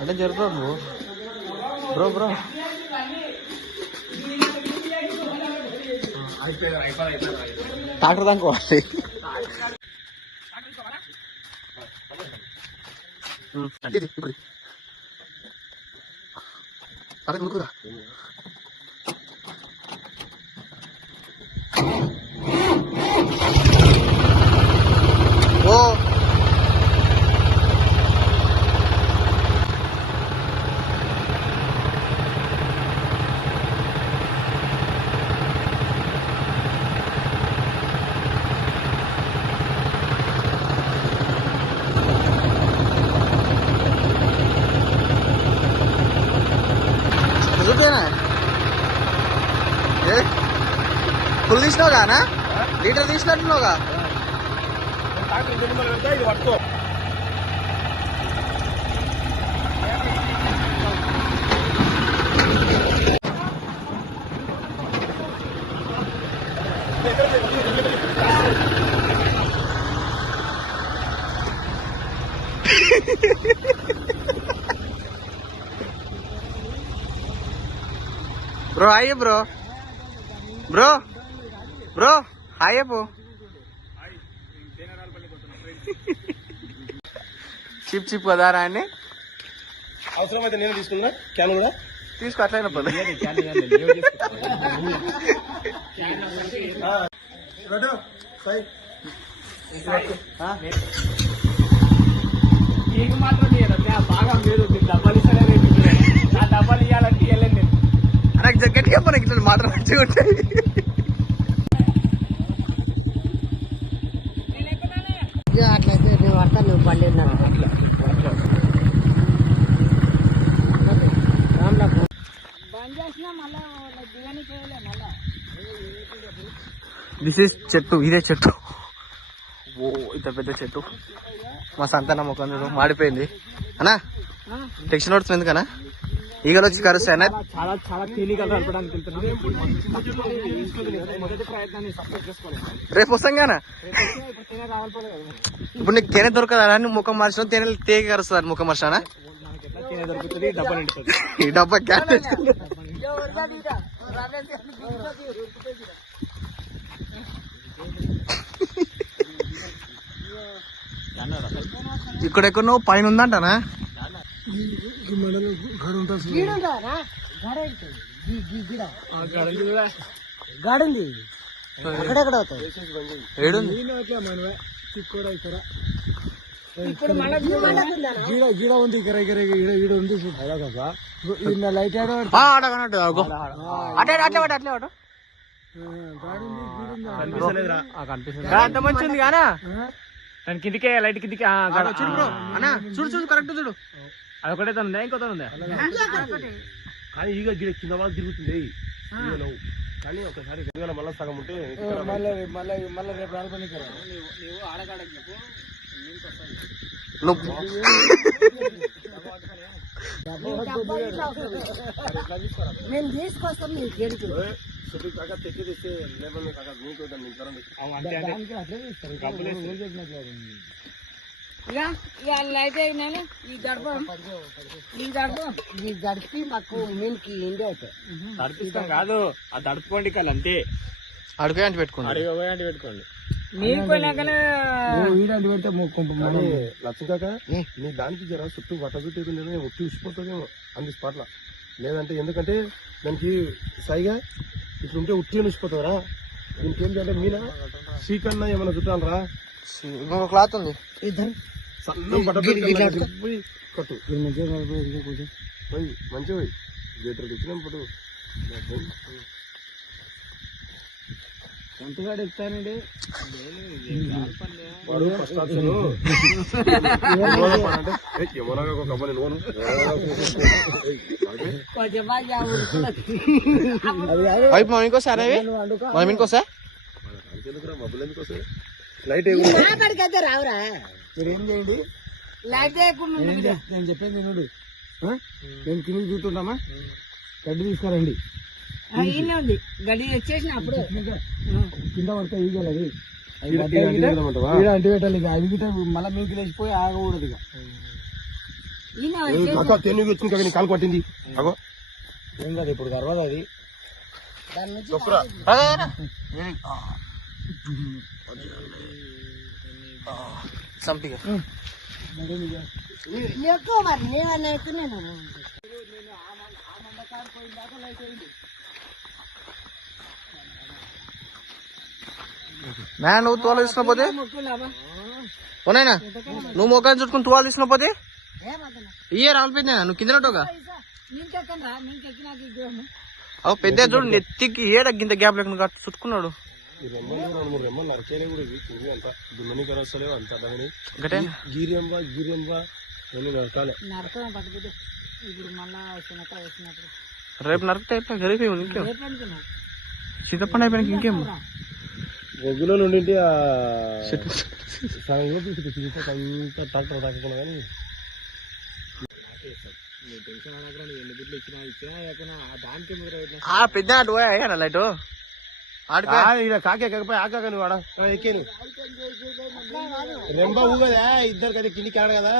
అంటే జరుపు bro bro tractor దాకా పోవాలి. అరే ముందుకురా. ఓ చూపేనా ఫుల్ తీసినావుగా నా లీటర్ తీసినట్టున్నావుగా. ఇది పట్టుకో. Bro hi bro bro bro hi పో. చిప్ చిప్ కదా రాని అవసరమైతే నేను తీసుకున్నా క్యాన్ కూడా తీసుకో. అట్లయినా పద నీకు మాత్రం బాగా మీరు డబ్బాలు ఇస్తానే నా డబ్బాలు ఇవ్వాలంటే వెళ్ళండి. నాకు గట్టిగా మనకి ఇట్లా మాటలు మంచిగా ఉంటాయి. అట్లయితే నేను పడతా, నువ్వు బండి దిస్ ఇస్ చెట్టు, ఇదే చెట్టు. ఓ ఇంత పెద్ద చెట్టు. మా సంతాన ముఖం మాడిపోయింది అన్నా. టెక్షన్ నోట్స్ ఎందుకన్నా ఈగలు వచ్చి కరుస్తాయన్నా. చాలా చాలా తేలికలు కలపడానికి వెళ్తున్నాం. మొదటి ప్రయత్నాన్ని సక్సెస్ చేసుకోలేదు. రేపు వస్తాంగానా. ఇప్పుడు నీకు తేనె దొరకదా నువ్వు ముఖం మార్చడం, తేనె తేగ కరుస్తుంది ముఖం మార్చానా. తేనె దొరుకుతుంది, డబ్బా నిండుతుంది. ఈ డబ్బా క్యాన్ ఇక్కడెక్కడో పైన ఉందంటనా. గాడింది అక్కడెక్కడ అవుతాయి. ఏడుంది గీడ ఉంది, ఈడ ఉంది. లైట్ అంత మంచి ఉంది కానా. దాని కిందికే లైట్ కిందికి అన్నా చూడు చూడు కరెక్ట్ చూడు. అదొకటే ఉందా, ఇంకోతో ఉందా? కానీ ఈగ కింద వాళ్ళు తిరుగుతుంది కానీ ఒకసారి మళ్ళీ సగం ఉంటే మళ్ళీ రేపు రాలిపోయి మేము తీసుకొస్తాం. కాక తెచ్చి తెస్తే లేబర్ కాక మీకు ఈ గడిపి మాకు మీన్కి ఇండి అవుతాయి. తడిపిస్తాం కాదు, ఆ తడుపుకోండి కాదు అంతే. అడుగు అంటే పెట్టుకోండి, అడిగి పెట్టుకోండి. నీకు పోయినాకనే వీడంటి పెడితే లచ్చకాక నీ దానికి జర చుట్టూ వట్ట చుట్టూ ఒట్టి ఉసిపోతుందేమో అంది స్పాట్ల. లేదంటే ఎందుకంటే దానికి సైగా ఇట్లుంటే ఉట్టి ఉసిపోతావురా. దీనికి ఏంటి అంటే మీనా సీకన్నా ఏమన్నా చుట్టాలరా. ఇంకొక క్లాత్ ఉంది కట్టు మంచిగా పోయి లీటర్ తెచ్చినాం పట్టు. ఎంతగాడు ఎక్కుతానండి వాడు ఫస్ట్ ఆప్షన్ వైపు మమ్మీకోసా మమ్మీకోసా మబ్బులు ఎందుకోసం లైట్ అయితే రావురా. మీరు ఏం చేయండి, నేను చెప్పేది వినుడు. మేము కింద చూస్తుంటామా, గడ్డి తీసుకురండి. గడ్డి వచ్చేసిన అప్పుడు కింద పడితే ఈగలు అది అంటి పెట్టాలి ఇక అవి గిట్ట మళ్ళీ మీకు లేచిపోయి ఆగకూడదు ఇక తెన్నుకి వచ్చింది కదా నీ కాలు పట్టింది అగో ఏం కాదు ఇప్పుడు తర్వాత అది చెప్పురా సంపిగా ఎక్కువ మరి నేనన్నా ఎక్కువ నా నువ్వు తోలు తీసుకున్న పోతే పోనాయినా నువ్వు మొక్కని చుట్టుకుని తువాలు తీసుకున్న పోతే ఇయే రాలిపోయిందా నువ్వు కింద నట్టుగా అవు పెద్ద చూడు నెత్తికి ఏడ గింత గ్యాప్ లేకుండా చుట్టుకున్నాడు రెమ్మలు నరకేనే కూడా ఇది అంత దున్నని కనొస్తలేవు అంత అర్థమని గటే గీరియంబా నేను నరకాలే ఇప్పుడు మళ్ళా వచ్చినప్పుడు రేపు నరికితే గరిపి ఇంకేం చింతపండు అయిపోయినాక ఇంకేం బొగ్గులో నుండి ఆ సగంలో అంత ట్రాక్టర్ తాకకుండా కానీ ఆ పెద్ద అటు పోయా లైట్ ఆడిపోయా కాకే కాకపోయి ఆకాక నువ్వు ఆడ ఎక్కేను రెంబ ఊగదా ఇద్దరు కదా కిందికి ఆడ కదా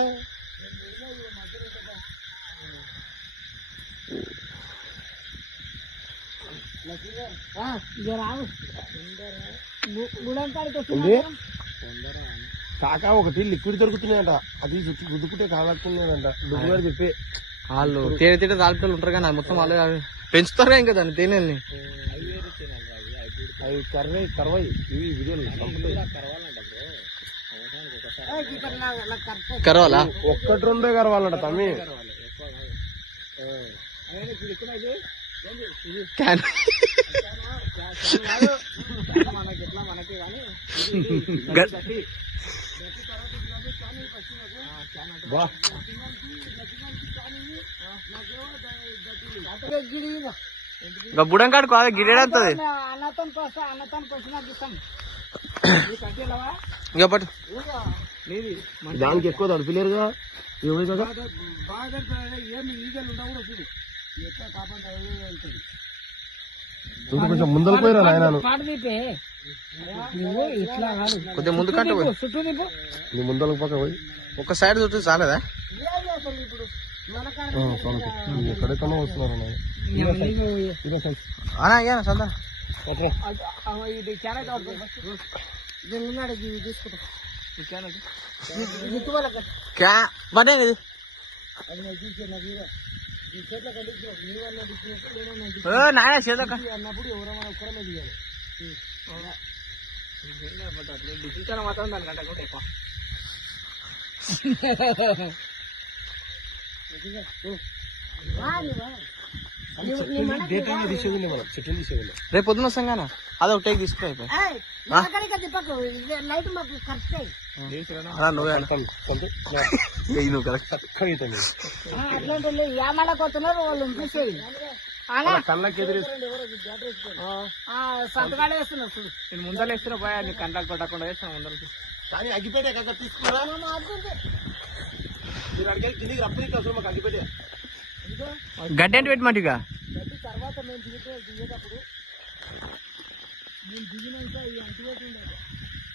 ఉంది కాకా ఒకటి లిక్విడ్ దొరుకుతున్నాయంట అది గుద్దుకుంటే కావాల్సిందేనంట దుబ్బుగారు చెప్పి వాళ్ళు తేనె తేనె తాల్పిటలు ఉంటారు కానీ మొత్తం వాళ్ళు పెంచుతారు ఇంకా దాన్ని తేనెల్ని అవి కరవై ఇవి వీడియోలు కరవాలా ఒక్కటి రెండే కరవాలంట తమ్మి బా బుడం కాడు కాదు గిరేడంతది ఇంకా పట్టు దానికి ఎక్కువ తడిపిలేరుగా ఏమై కదా కొంచెం ముందర పోయిరా నాయన కొద్దిగా ముందు కట్టు పోయి. నీ ముందరకు పక్క పోయి ఒక సైడ్ చుట్టూ చాలేదా ఎక్కడెక్కడో వస్తున్నారు అనా అయ్యా సంతా బటే నాయన చేదక అన్నప్పుడు ఎవరైనా ఒక్కరమే దిగాలి మాత్రం దానికంటే కూడా ఎక్కువ రేపు పొద్దున వస్తాం కానీ అదొక టేక్ తీసుకురా అయిపోయి లైట్ మాకు ఖర్చు నువ్వే నువ్వు కరెక్ట్ అట్లాంటి ఏమడపోతున్నారు వాళ్ళు చూసేది కళ్ళకి ఎదురు సంతకాడే వేస్తున్నారు చూడు నేను ముందర వేస్తున్నా పోయా నీ కంటాలు పట్టకుండా వేస్తాను ముందర కానీ అగ్గిపెట్టే కాక తీసుకురా మీరు అడిగేది కిందికి రప్పని అవసరం మాకు అగ్గిపెట్టే గడ్డి అంటే పెట్టమాటిగా తర్వాత మేము దిగేటప్పుడు మేము దిగినాక ఈ అంటువేట్ ఉండదు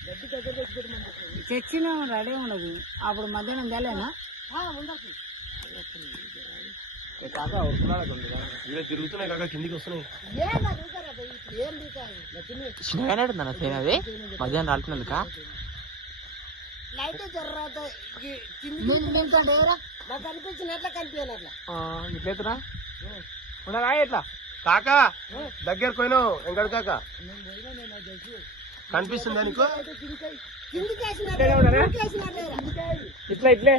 గడ్డి దగ్గర పెట్టుకోవడం తెచ్చిన రెడీ ఉండదు అప్పుడు మధ్యాహ్నం తేలేనా ఉండదు తిరుగుతున్నాయి కాక కిందికి వస్తున్నాయి ఏం దిగాలి చిన్నగానే ఉంటుంది అది మధ్యాహ్నం రాలుతున్నందుక లైట్ జర్రాత నాకు అనిపించినట్లా కనిపించాలి ఇట్లా ఉండగా ఎట్లా కాకా దగ్గర పోయినావు ఎంగడు కాక కనిపిస్తుందా నీకు ఇట్లా ఇట్లే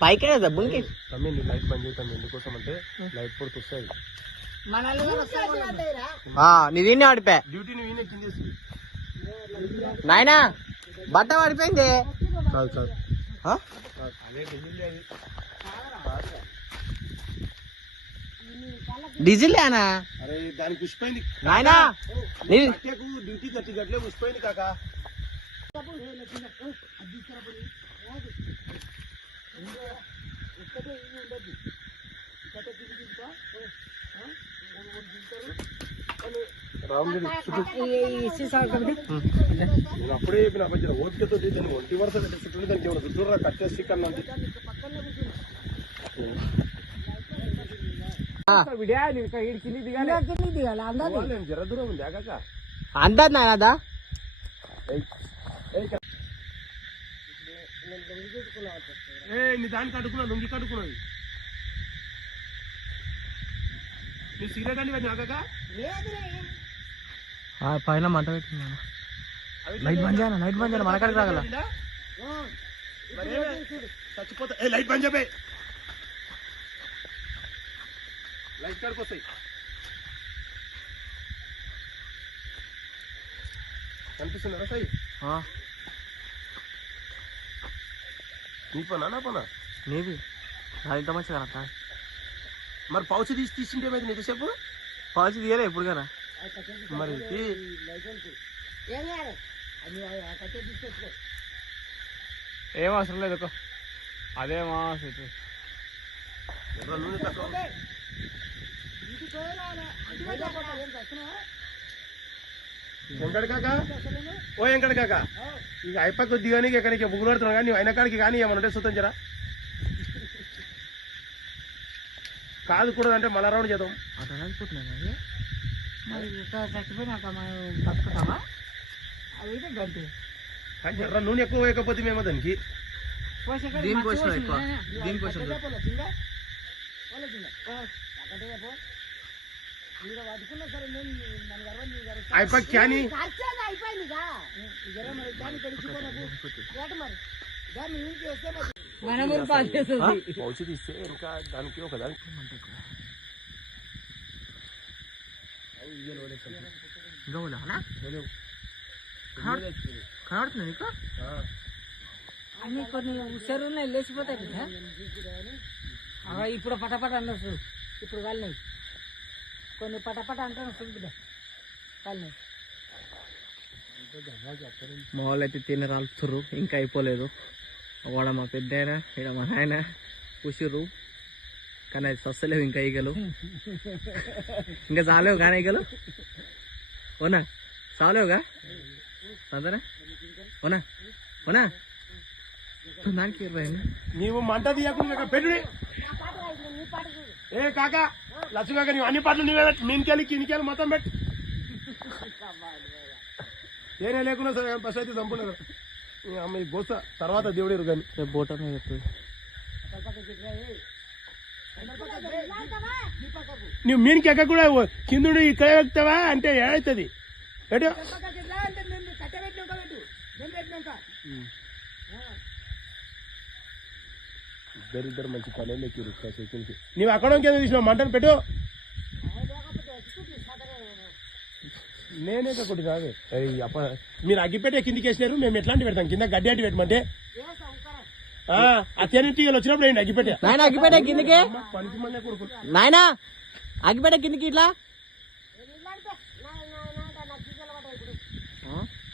పైకే దబ్బునికి తమ్మి నీ లైట్ బంద్ చేస్తాం ఎందుకోసం అంటే లైట్ పొడికి వస్తాయి నీ దీన్ని ఆడిపోయా డ్యూటీని వీనే కిందేసి నాయనా బట్ట పడిపోయింది కాదు కాదు డీజిల్ అనా అరే దానికి ఉసిపోయింది నాయనా డ్యూటీ గట్లే ఉసిపోయింది కాక రాముడి నేను అప్పుడే చెప్పిన అబ్బాయి ఓపికతో దాన్ని ఒంటి వరుస చుట్టూ దానికి ఏమైనా చుట్టూరా కట్టేసి కన్నా విడియా కింది దిగాలి కిందికి దిగాలి అందరూ నేను జర దూరం ఉంది ఆగాక అందదు నాయనదా నీ దానికి అడుకున్నా లుంగి కడుకున్నది నీ సిగరెట్ అని పెట్టిన ఆగాక పైన మంట పెట్టినా లైట్ బంద్ చేయనా లైట్ బంద్ చేయనా మన కాడికి రాగల చచ్చిపోతా లైట్ బంద్ చెప్పే లైట్ కాడికి వస్తాయి కనిపిస్తున్నారా సాయి నీ పనా నా పనా నీది అది ఇంత మంచిగా కదా మరి పౌచ్ తీసింటే ఏమైంది నీకు చెప్పు పాలసీ తీయలే ఎప్పుడు కదా మరి ఏం అవసరం లేదు అదేమా నూనె తక్కువ వెంకట కాక ఓ వెంకట కాక ఇక అయిపోయి కొద్దిగానే ఎక్కడికి బుగ్గులు పడుతున్నావు కానీ అయిన కాడికి కానీ ఏమన్నా సుతం జరా కాదు కూడా అంటే మళ్ళా రౌండ్ చేద్దాం అట్లా అనుకుంటున్నాను మరి చచ్చిపోయినాక మనం బతుకుతామా అది గడ్డి కానీ జర్ర నూనె ఎక్కువ వేయకపోతే మేము దానికి దీనికోసం ఎక్కువ దీనికోసం అయిపోయి క్యాని మనం పాలు చేస్తుంది పౌచి తీస్తే ఇంకా దానికి ఒక దానికి ఇంకా కనబడుతుంది నీకు అన్ని కొన్ని ఉసరున్నా లేచిపోతాయి కదా ఇప్పుడు పటపట అన్నారు ఇప్పుడు వాళ్ళని కొన్ని పటపట అంటాను చూడు వాళ్ళని మా వాళ్ళు అయితే తిని రాలుతుర్రు ఇంకా అయిపోలేదు వాడ మా పెద్ద ఆయన ఇక్కడ మా నాయన కూసిర్రు కానీ అది సస్తలేవు ఇంకా ఈగలు ఇంకా చాలేవు కానీ ఈగలు ఓనా చాలేవుగా అందరా ఓనా ఓనా దానికి 20 నీవు మంట తీయకుండా పెట్టు ఏ కాక లక్ష్మి కాక నీవు అన్ని పాటలు నీవే పెట్టు మీనికెళ్ళి కిందికెళ్ళి మొత్తం పెట్టు ఏనే లేకుండా సరే ఫస్ట్ అయితే చంపున్నారు అమ్మాయి గోస తర్వాత దేవుడేరు కానీ రేపు బోట మీద చెప్తుంది నువ్వు మీనికి ఎక్క కూడా కింద ఇక్కడ ఎక్కుతావా అంటే ఏమవుతుంది ఎటు ఇద్దరిద్దరు మంచి పనులు ఎక్కిరు చేతులకి నువ్వు అక్కడ కింద తీసినావు మంటను పెట్టు నేనే కొట్టి రాదు మీరు అగ్గిపెట్టే కిందికి వేసినారు మేము ఎట్లాంటి పెడతాం కింద గడ్డి అట్టి పెట్టమంటే ఆ తేనె తీగలు వచ్చినప్పుడు ఏంటి అగ్గిపెట్టే నాయన అగ్గిపెట్ట కిందికి పనికి మళ్ళీ కొడుకు నాయన అగ్గిపెట్ట కిందికి ఇట్లా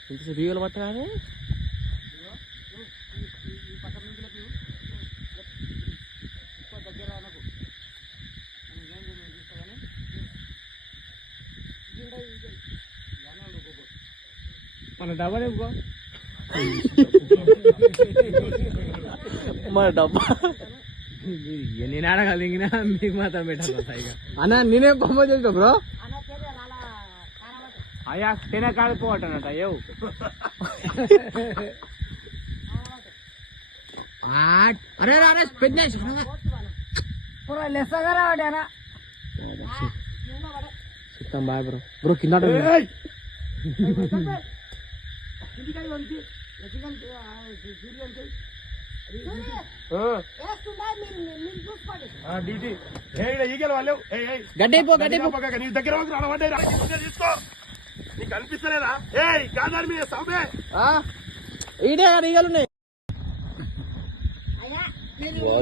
ఇంతసేపు ఈగలు పట్టగానే మన డబ్బా ఇవ్వ మన డబ్బా నేను అడగలిగినా మీకు మాత్రం పెట్టాను సైగా అన్న నేనే బొమ్మ చేస్తా బ్రో అయ్యా తినే కాడిపోవటనట అయ్యో అరే అరే పెద్ద లెస్సగా రావడానా చెప్తాం బాయ్ బ్రో బ్రో కింద డ్యూటీ ఈగలు వాళ్ళు గడ్డైపో నీ దగ్గర తీసుకో నీకు కనిపిస్తలేదా ఏ కాదారి మీద సౌబే ఈడే ఈగలు ఉన్నాయి